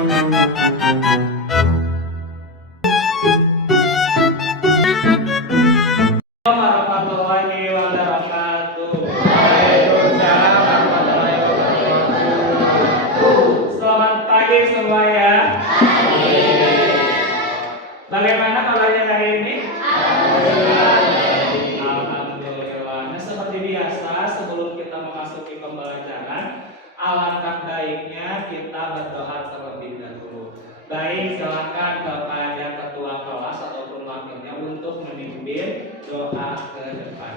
warahmatullahi wabarakatuh. Waalaikumsalam warahmatullahi wabarakatuh. Selamat pagi semuanya. Bagaimana kabarnya hari ini? Alhamdulillah. Nah, seperti biasa, sebelum kita memasuki pembelajaran, alangkah baiknya kita berdoa terlebih dahulu. Baik, silakan kepada ketua kelas ataupun wakilnya untuk memimpin doa ke depan.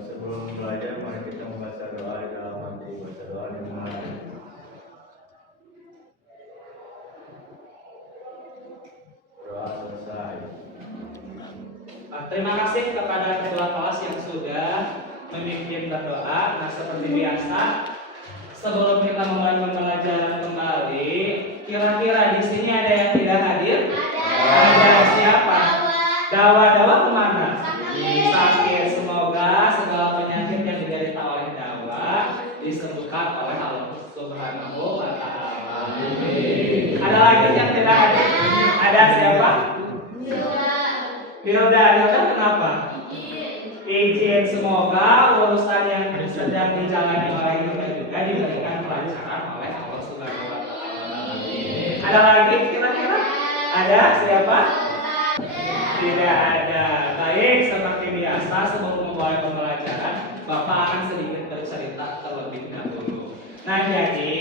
Sebelum belajar, mari kita membaca doa di dalam hati. Baca doa di mana? Doa selesai. Terima kasih kepada ketua kelas yang sudah memimpin berdoa. Nah, seperti biasa, sebelum kita memulai pembelajaran kembali, kira-kira di sini ada yang tidak hadir? Ada siapa? Dawa kemana? Sakit. Semoga segala penyakit yang diderita oleh Dawa disembuhkan oleh Allah Subhanahu wa Ta'ala. Ada lagi yang tidak hadir? Ada siapa? Hilda kenapa? Izin, semoga urusan yang sedang dijalani oleh Hilda juga diberikan kelancaran oleh Allah Subhanahu wa Ta'ala. Ada lagi kira-kira? Ada siapa? Tidak ada. Baik, seperti biasa sebelum memulai pembelajaran, Bapak akan sedikit bercerita terlebih dahulu. Nah, jadi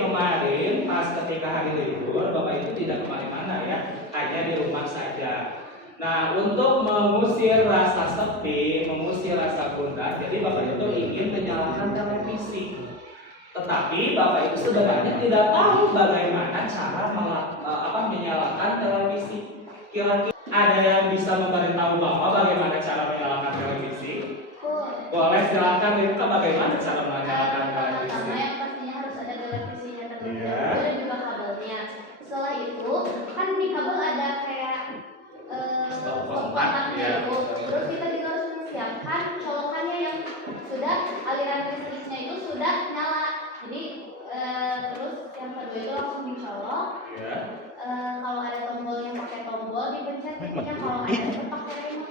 kemarin pas ketika hari libur, Bapak itu tidak kemana-mana ya, hanya di rumah saja. Nah, untuk mengusir rasa sepi, mengusir rasa gundah, jadi Bapak itu ingin menyalakan televisi. Tetapi Bapak itu sebenarnya tidak tahu bagaimana cara menyalakan televisi. Kira-kira ada yang bisa memberitahu Bapak bagaimana cara menyalakan televisi? Boleh, silakan Rifka, bagaimana cara menyalakan televisi? Pertama yang pastinya harus ada televisinya terlebih Iya. dahulu dan juga kabelnya. Setelah itu kan di kabel ada kayak kontaknya Iya. itu. Terus kita juga harus menyiapkan colokannya yang sudah aliran listriknya itu sudah nyala. Jadi terus yang kedua itu langsung dicolok. Iya. Kalau ada tombol yang pakai tombol dipencet ketika kalau ada pakai remote.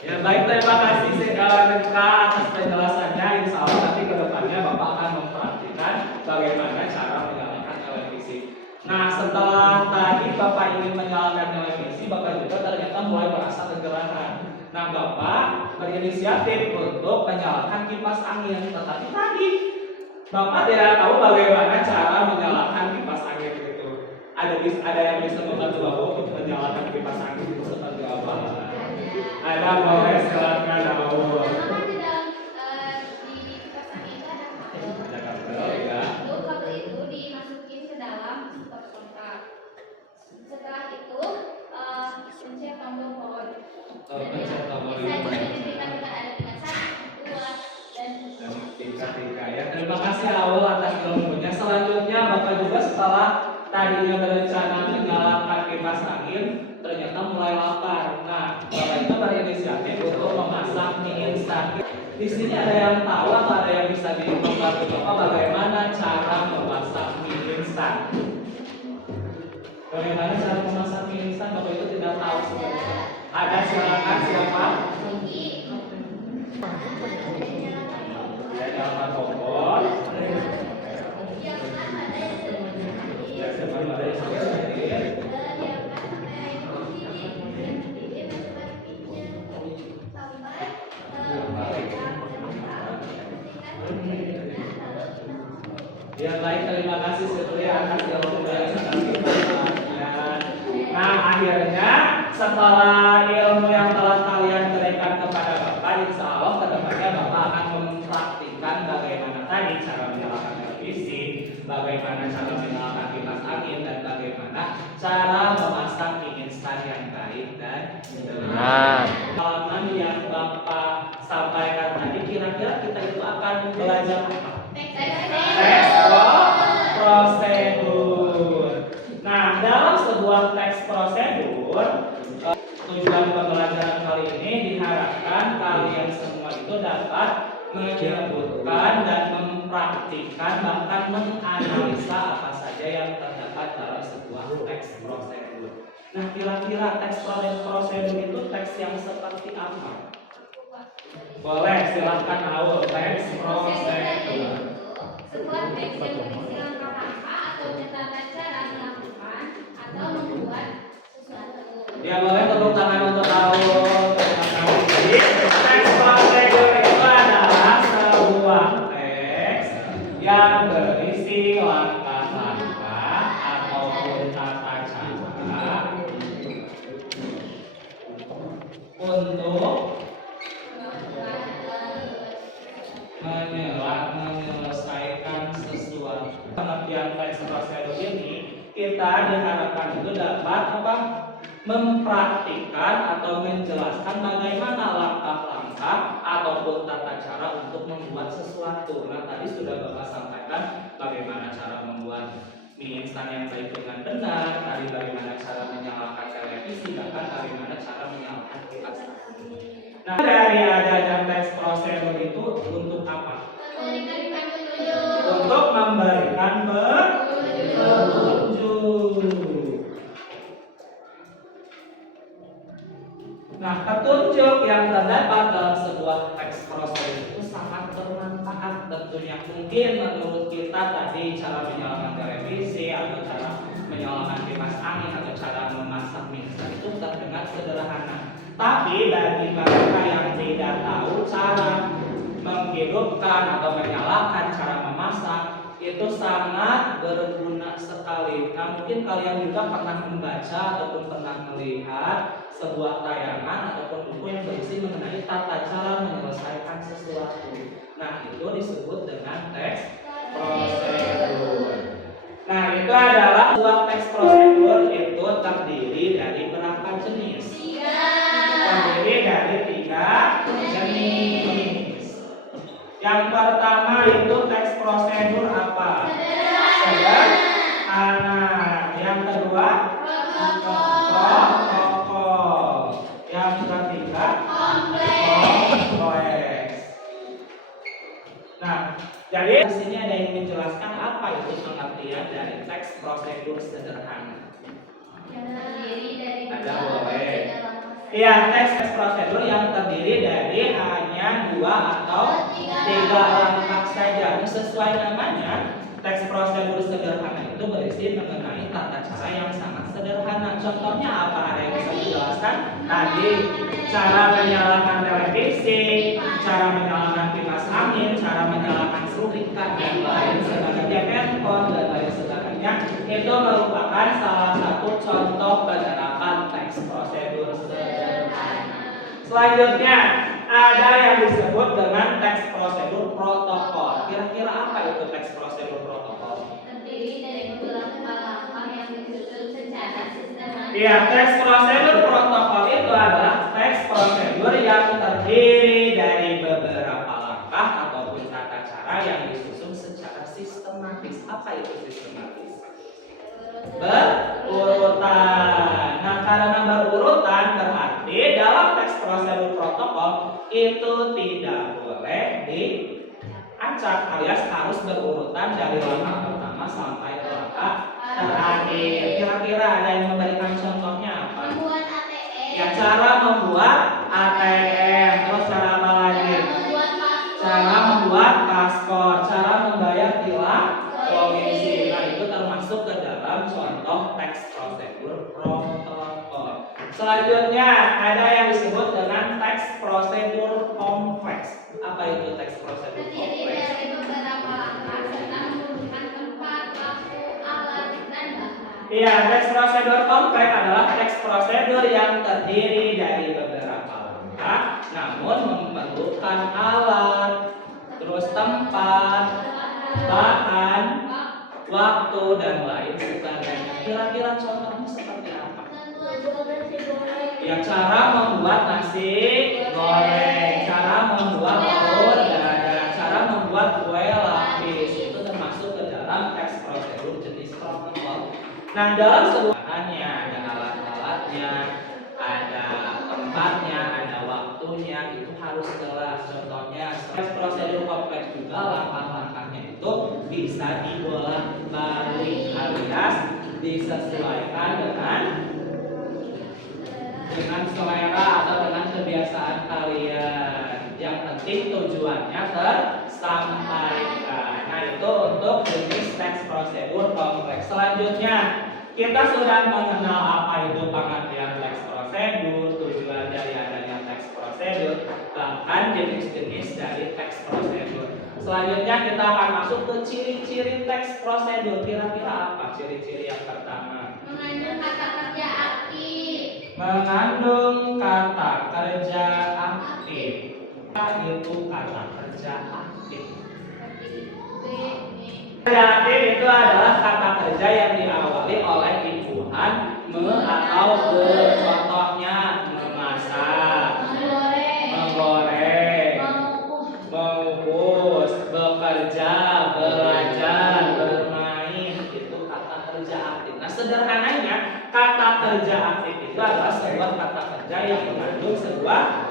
Ya baik, terima kasih Rifka atas penjelasannya. Insya Allah nanti ke depannya Bapak akan memperhatikan bagaimana cara menyalakan televisi. Nah, setelah tadi Bapak ingin menyalakan televisi, Bapak juga ternyata mulai merasa kegerahan. Nah, Bapak berinisiatif untuk menyalakan kipas angin. Tetapi tadi Bapak tidak tahu bagaimana cara menyalakan kipas angin itu. Ada yang bisa membantu Bapak untuk menyalakan kipas angin itu seperti apa? Ada, boleh, silakan Daud. Memang di dalam di kipas angin itu ada kabel. Ada kabel, ya. Lalu kabel itu dimasukin ke dalam stop kontak. Setelah itu pencet tombol power. Pencet tombol Bisa power. diberikan dengan ada tulisan 2 dan Tiga. Ya, terima kasih Aul atas ilmunya. Selanjutnya Bapak juga setelah tadinya berencana menyalakan kipas angin, ternyata mulai lapar. Nah, Bapak itu berinisiatif untuk memasak mie instan. Di sini ada yang tahu atau ada yang bisa membantu Bapak bagaimana cara memasak mie instan? Bagaimana cara memasak mie instan? Bapak itu tidak tahu sebenarnya. Ada, silakan siapa? Ya, nyalakan kompor. Ya, siapa ada yang sudah hadir? Ya baik, terima kasih Sylvia atas ilmu yang sangat bermanfaat. Nah, akhirnya setelah ilmu yang telah kalian berikan kepada Bapak, insya Allah kedepannya Bapak akan mempraktikkan bagaimana tadi cara menyalakan televisi, bagaimana cara menyalakan kipas angin, dan bagaimana cara memasak mie instan yang baik dan benar. Pengalaman yang Bapak sampaikan tadi, kira-kira kita itu akan belajar apa? Teks prosedur. Nah, dalam sebuah teks prosedur, tujuan pembelajaran kali ini diharapkan kalian semua itu dapat menyebutkan dan mempraktikkan bahkan menganalisa apa saja yang terdapat dalam sebuah teks prosedur. Nah, kira-kira teks prosedur itu teks yang seperti apa? Boleh, silahkan Aul. Teks prosedur. Sebuah teks yang berisi langkah-langkah atau tata cara melakukan atau membuat sesuatu. Ya, boleh tepuk tangan untuk Aul. Terima kasih. Jadi, teks prosedur itu adalah sebuah teks yang berisi langkah-langkah ataupun tata cara untuk menyelesaikan sesuatu. Pengertian teks prosedur ini kita diharapkan itu dapat mempraktikkan atau menjelaskan bagaimana langkah-langkah ataupun tata cara untuk membuat sesuatu. Nah, tadi sudah Bapak sampaikan bagaimana cara membuat mie instan yang baik dengan benar, tadi bagaimana cara menyalakan televisi, bahkan bagaimana cara menyalakan kipas angin. Nah, dari adanya teks prosedur itu untuk apa? Untuk memberikan petunjuk. Nah, petunjuk yang terdapat dalam sebuah teks prosedur itu sangat bermanfaat tentunya. Mungkin menurut kita tadi cara menyalakan televisi atau cara menyalakan kipas angin atau cara memasak mie instan itu terdengar sederhana. Tapi bagi mereka yang tidak tahu cara menghidupkan atau menyalakan cara memasak itu sangat berguna sekali. Nah, mungkin kalian juga pernah membaca ataupun pernah melihat sebuah tayangan ataupun buku yang berisi mengenai tata cara menyelesaikan sesuatu. Nah, itu disebut dengan teks prosedur. Nah, itu adalah sebuah teks prosedur itu terdiri dari berapa jenis? Terdiri dari 3 jenis. Yang pertama itu teks prosedur apa? Sederhana. Yang kedua protokol. Yang ketiga kompleks. Nah, jadi di sini ada yang menjelaskan apa itu pengertian dari teks prosedur sederhana. Ada boleh. Ya, teks prosedur yang terdiri dari hanya 2 atau 3 langkah saja. Sesuai namanya, teks prosedur sederhana itu berisi mengenai tata cara yang sangat sederhana. Contohnya apa? Ada yang bisa dijelaskan? Tadi, cara menyalakan televisi, cara menyalakan kipas angin, cara menyalakan setrika dan lain sebagainya, handphone dan lain sebagainya. Itu merupakan salah satu contoh penerapan teks prosedur sederhana. Selanjutnya ada yang disebut dengan teks prosedur protokol. Kira-kira apa itu teks prosedur protokol? Terdiri dari beberapa langkah yang disusun secara sistematis. Iya, teks prosedur protokol itu adalah teks prosedur yang terdiri dari beberapa langkah ataupun tata cara yang disusun secara sistematis. Apa itu sistematis? Berurutan. Nah, karena berurutan berarti dalam teks prosedur protokol itu tidak boleh diacak, alias harus berurutan dari langkah pertama sampai ke langkah terakhir. Kira-kira ada yang memberikan contohnya apa? Membuat ATM. Ya, cara membuat ATM. Terus cara apa lagi? Cara membuat paspor, cara membayar tilang polisi. Nah, itu termasuk ke dalam contoh teks prosedur protokol. Selanjutnya ada yang disebut dengan teks prosedur kompleks. Apa itu teks prosedur Terdiri kompleks? dari beberapa langkah serta menurunkan tempat, waktu, alat, dan bahan. Iya, teks prosedur kompleks adalah teks prosedur yang terdiri dari beberapa langkah, namun memerlukan alat, terus tempat, bahan, waktu, dan lain sebagainya. Kira-kira contohnya seperti apa? Ya, cara membuat nasi goreng, cara membuat telur dadar, cara membuat kue lapis, itu termasuk ke dalam teks prosedur jenis protokol. Nah, dalam sebuah bahannya ada alat-alatnya, ada tempatnya, ada waktunya, itu harus jelas. Contohnya prosedur kompleks juga, langkah-langkahnya itu bisa dibolak-balik alias disesuaikan dengan selera atau dengan kebiasaan kalian. Yang penting tujuannya tersampaikan. Nah, itu untuk jenis teks prosedur kompleks. Selanjutnya, kita sudah mengenal apa itu pengertian teks prosedur, tujuan dari adanya teks prosedur, bahkan jenis-jenis dari teks prosedur. Selanjutnya kita akan masuk ke ciri-ciri teks prosedur. Kira-kira apa ciri-ciri yang pertama? Mengandung kata kerja aktif. Mengandung kata kerja aktif. Apa itu kata kerja aktif? Kerja aktif itu adalah kata kerja yang diawali oleh imbuhan me atau be. Contohnya memasak, menggoreng, mengukus, bekerja, belajar, bermain. Itu kata kerja aktif. Nah, sederhananya kata kerja aktif itu adalah sebuah kata kerja yang mengandung sebuah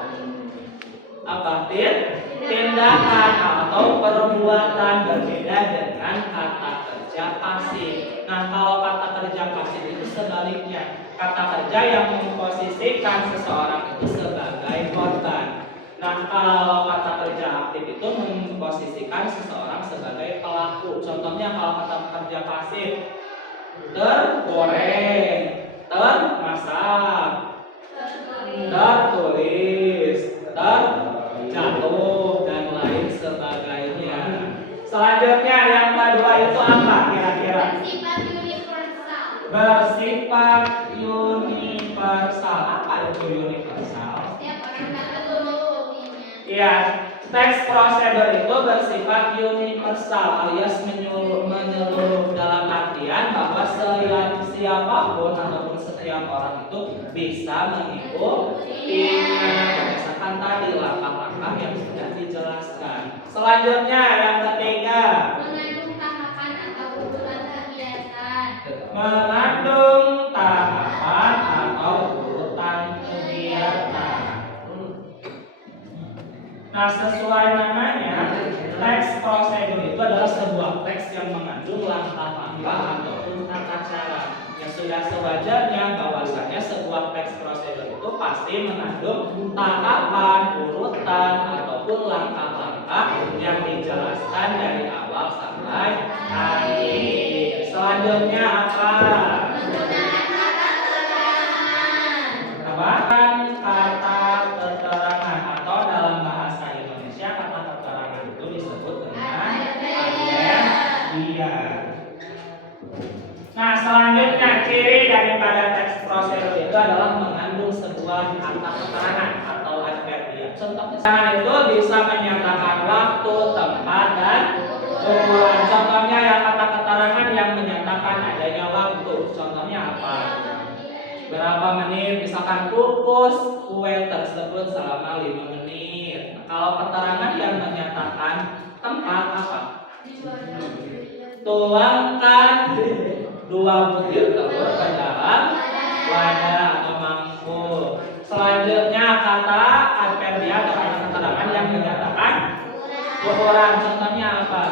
tindakan atau perbuatan, berbeda dengan kata kerja pasif. Nah, kalau kata kerja pasif itu sebaliknya, kata kerja yang memposisikan seseorang itu sebagai korban. Nah, kalau kata kerja aktif itu memposisikan seseorang sebagai pelaku. Contohnya kalau kata kerja pasif, tergoreng, termasak, tertulis, terjatuh, dan lain sebagainya. Selanjutnya yang kedua itu apa kira-kira? Bersifat universal. Bersifat universal. Apa itu universal? Setiap orang dapat memahaminya. Iya, teks prosedur itu bersifat universal alias menyeluruh dalam artian bahwa siapapun ataupun setiap orang itu bisa mengikutinya berdasarkan tadi langkah-langkah yang sudah dijelaskan. Selanjutnya yang ketiga, Mengandung tahapan atau urutan kegiatan. mengandung tahapan atau urutan kegiatan. Nah, sesuai namanya, teks prosedur itu adalah sebuah teks yang mengandung langkah-langkah ataupun tata cara. Yang sudah sewajarnya bahwasanya sebuah teks prosedur itu pasti mengandung tahapan, urutan ataupun langkah-langkah yang dijelaskan dari awal sampai akhir. Selanjutnya apa? Penggunaan kata keterangan. Tambahkan kata keterangan atau dalam bahasa Indonesia kata keterangan itu disebut dengan adverbial. Nah, selanjutnya ciri daripada teks prosedur itu adalah mengandung sebuah kata keterangan atau adverbial. Contohnya itu bisa menyatakan waktu, tempat, dan ukuran. Contohnya yang kata keterangan yang menyatakan adanya waktu. Contohnya apa? Berapa menit, misalkan kukus kue tersebut selama 5 menit. Nah, kalau keterangan yang menyatakan tempat apa? Tuangkan 2 butir telur ke dalam wadah atau mangkuk. Selanjutnya kata adverbial atau kata keterangan yang menyatakan ukuran. Contohnya apa?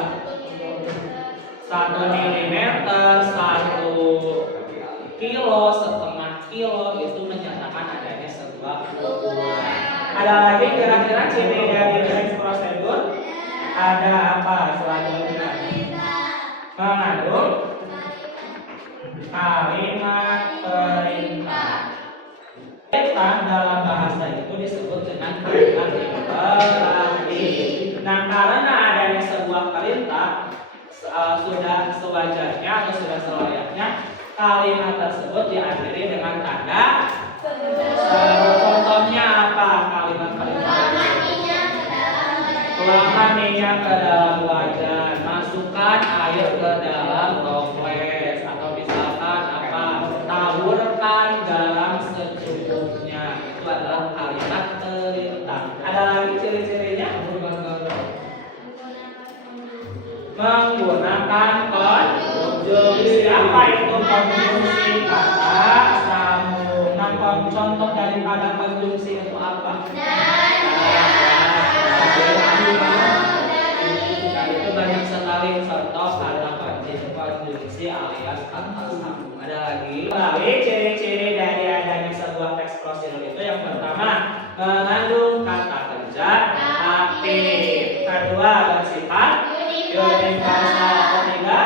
1 milimeter, 1 kilo, setengah kilo, itu menyatakan adanya sebuah ukuran. Ada lagi kira-kira ciri dari teks prosedur? Ada apa selanjutnya? Mengandung kalimat perintah. Perintah dalam bahasa itu disebut dengan kalimat imperatif. Nah, karena adanya sebuah perintah, sudah sewajarnya atau sudah selayaknya kalimat tersebut diakhiri dengan tanda seru. Contohnya apa kalimat perintah? Tuangkan minyak ke dalam wajan, masukkan air ke dalam toples, atau misalkan apa? Taburkan garam secukupnya. Itu adalah kalimat perintah. Ada lagi ciri-cirinya? Menggunakan konjungsi. Apa itu konjungsi? Kata sambung. Nah, contoh daripada konjungsi itu apa? transmisi alias kata sambung. Ada lagi. Ciri-ciri dari adanya sebuah teks prosedur itu yang pertama mengandung kata kerja aktif, kedua bersifat universal, ketiga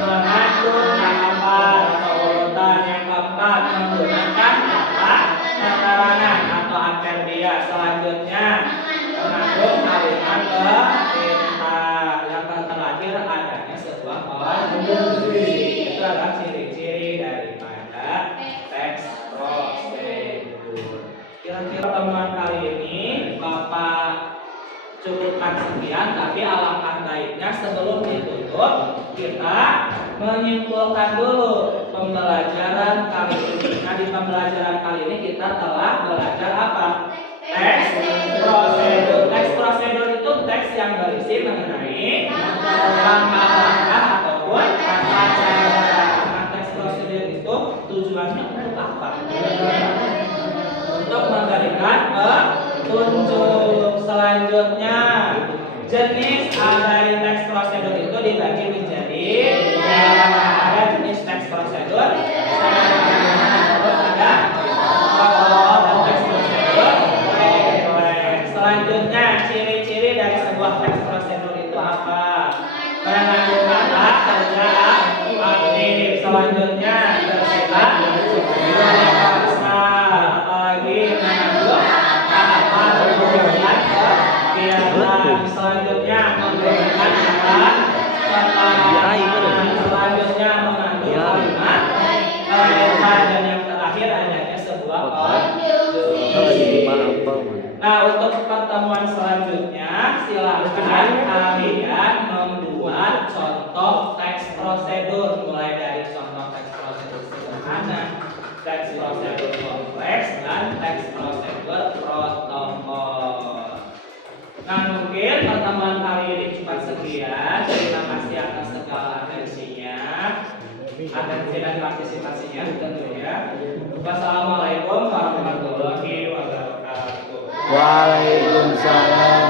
mengandung harapan atau urutan, yang keempat menggunakan kata keterangan atau adverbial, selanjutnya mengandung kalimat perintah, yang terakhir adanya sebuah konjungsi. Itu adalah ciri-ciri daripada teks prosedur. Kira-kira pertemuan kali ini Bapak cukupkan sekian, tapi alangkah baiknya sebelum ditutup kita menyimpulkan dulu pembelajaran kali ini. Nah, di pembelajaran kali ini kita telah belajar apa? Teks prosedur. Teks prosedur itu teks yang berisi mengenai langkah-langkah ataupun tata cara. Nah, teks prosedur itu tujuannya untuk apa? Untuk memberikan petunjuk. Selanjutnya, jenis dari teks prosedur itu dibagi menjadi ada jenis teks prosedur, terus ada teks prosedur. Selanjutnya, ciri-ciri dari sebuah teks prosedur itu apa? Mengandung kata kerja aktif. Selanjutnya, bersifat universal. Apalagi mengandung kata berhubungan kegiatan. Selanjutnya menggunakan kata keterangan. Selanjutnya mengandung kalimat perintah, dan yang terakhir adanya sebuah konjungsi. Nah, untuk pertemuan selanjutnya silakan kalian membuat contoh teks prosedur, mulai dari contoh teks prosedur sederhana, teks prosedur kompleks, dan teks prosedur protokol. Nah, mungkin pertemuan kali ini cuma sekian. Terima kasih atas segala atensinya, atensi dan partisipasinya tentunya. Wassalamualaikum warahmatullahi wabarakatuh. Waalaikumsalam.